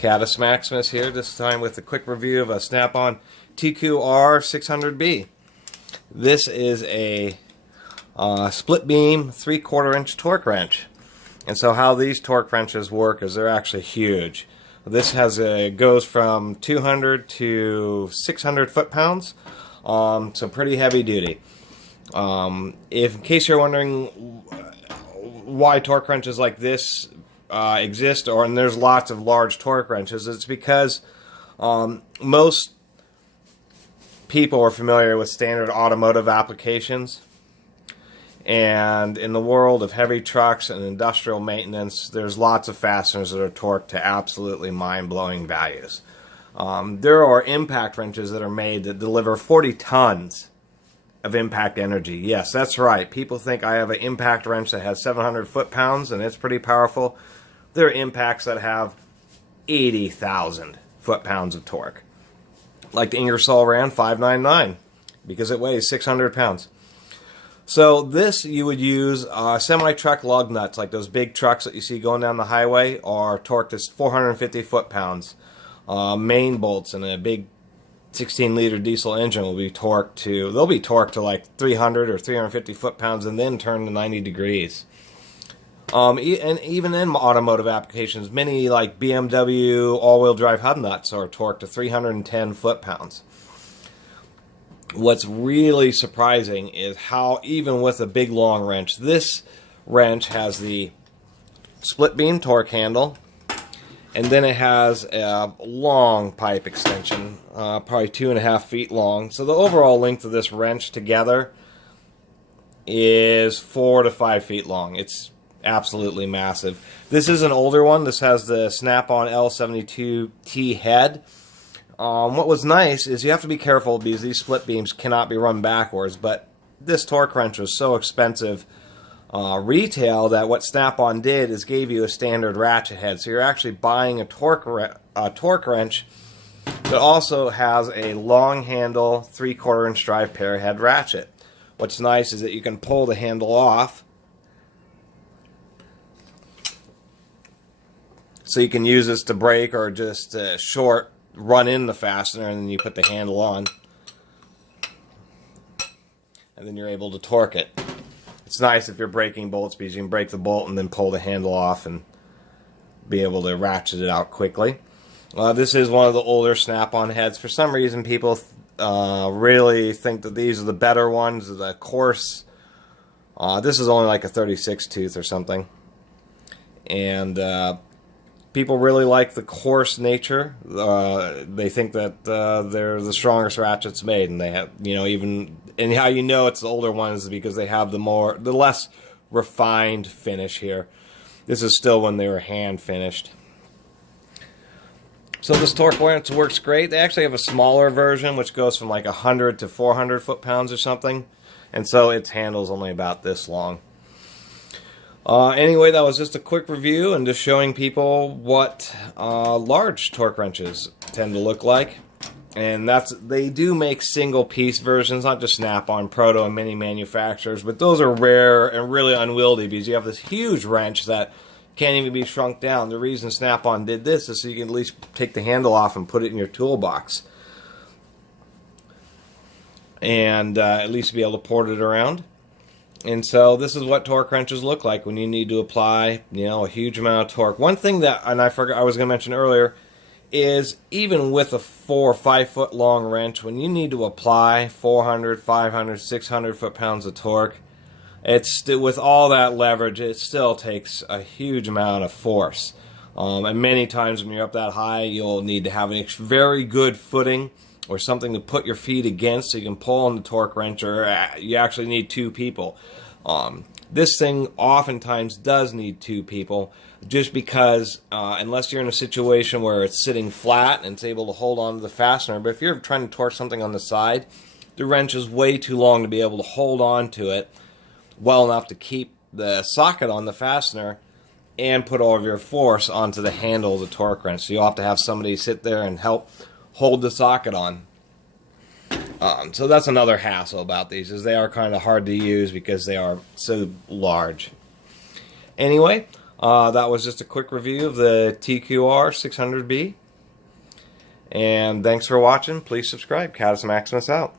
Catus Maximus here, this time with a quick review of a Snap-on TQR600B. This is a split beam 3/4 inch torque wrench. And so how these torque wrenches work is they're actually huge. This goes from 200 to 600 foot-pounds, so pretty heavy duty. In case you're wondering why torque wrenches like this exist, and there's lots of large torque wrenches, it's because most people are familiar with standard automotive applications, and in the world of heavy trucks and industrial maintenance, there's lots of fasteners that are torqued to absolutely mind-blowing values. There are impact wrenches that are made that deliver 40 tons of impact energy. Yes, that's right. People think I have an impact wrench that has 700 foot-pounds and it's pretty powerful. There are impacts that have 80,000 foot-pounds of torque. Like the Ingersoll Rand 599, because it weighs 600 pounds. So this, you would use semi-truck lug nuts, like those big trucks that you see going down the highway, are torqued as 450 foot-pounds. Main bolts in a big 16-liter diesel engine will be torqued to, they'll be torqued to like 300 or 350 foot-pounds and then turned to 90 degrees. And even in automotive applications, many like BMW all-wheel drive hub nuts are torqued to 310 foot-pounds. What's really surprising is how, even with a big long wrench, this wrench has the split beam torque handle, and then it has a long pipe extension, probably 2.5 feet long. So the overall length of this wrench together is 4 to 5 feet long. It's absolutely massive. This is an older one. This has the Snap-on L72T head. What was nice is you have to be careful because these split beams cannot be run backwards, but this torque wrench was so expensive retail that what Snap-on did is gave you a standard ratchet head. So you're actually buying a torque wrench that also has a long handle 3/4 inch drive pair head ratchet. What's nice is that you can pull the handle off, so you can use this to brake or just run in the fastener, and then you put the handle on, and then you're able to torque it. It's nice if you're braking bolts because you can break the bolt and then pull the handle off and be able to ratchet it out quickly. This is one of the older Snap-on heads. For some reason, people really think that these are the better ones. The coarse, this is only like a 36 tooth or something, and people really like the coarse nature. They think that they're the strongest ratchets made, and they have, and how you know it's the older ones is because they have the less refined finish here. This is still when they were hand finished. So this torque wrench works great. They actually have a smaller version which goes from like 100 to 400 foot-pounds or something, and so its handle's only about this long. Anyway, that was just a quick review and just showing people what large torque wrenches tend to look like. And they do make single piece versions, not just Snap-on, Proto, and many manufacturers, but those are rare and really unwieldy because you have this huge wrench that can't even be shrunk down. The reason Snap-on did this is so you can at least take the handle off and put it in your toolbox, and at least be able to port it around. And so this is what torque wrenches look like when you need to apply, a huge amount of torque. One thing that, and I forgot I was going to mention earlier, is even with a 4 or 5 foot long wrench, when you need to apply 400, 500, 600 foot-pounds of torque, with all that leverage, it still takes a huge amount of force. And many times when you're up that high, you'll need to have a very good footing or something to put your feet against so you can pull on the torque wrench, or you actually need 2 people. This thing oftentimes does need 2 people, just because unless you're in a situation where it's sitting flat and it's able to hold on to the fastener, but if you're trying to torque something on the side, the wrench is way too long to be able to hold on to it well enough to keep the socket on the fastener and put all of your force onto the handle of the torque wrench. So you'll have to have somebody sit there and help hold the socket on. So that's another hassle about these, is they are kind of hard to use because they are so large. Anyway, That was just a quick review of the TQR600B. And thanks for watching. Please subscribe. Catus Maximus out.